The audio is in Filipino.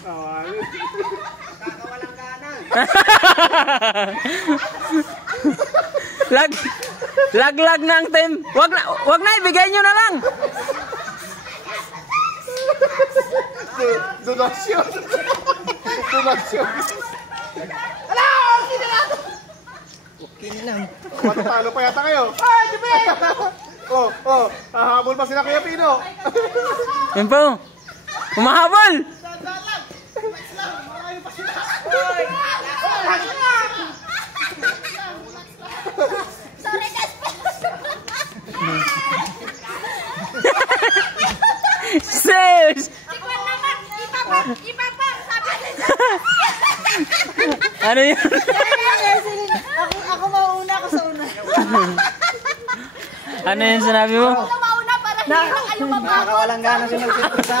Kakawalang gana. Lag ng team. Wag na, ibigay nyo na lang. Donasyon. Donasyon. Ala! Okay na lang! Okay na lang. Matatalo pa yata kayo. Ay, Jimmy! Hahabol pa sila Kuya Pino. Yan po. Umahabol. Sorry guys. Sis! Tikman naman. Ipapa. Sabi niya. Ano yun? Ako mauna ako sa una. Ano yun sinabi mo? Ako mauna para hindi na kayo mabagot. Nakakawalang gana siya magsisimula.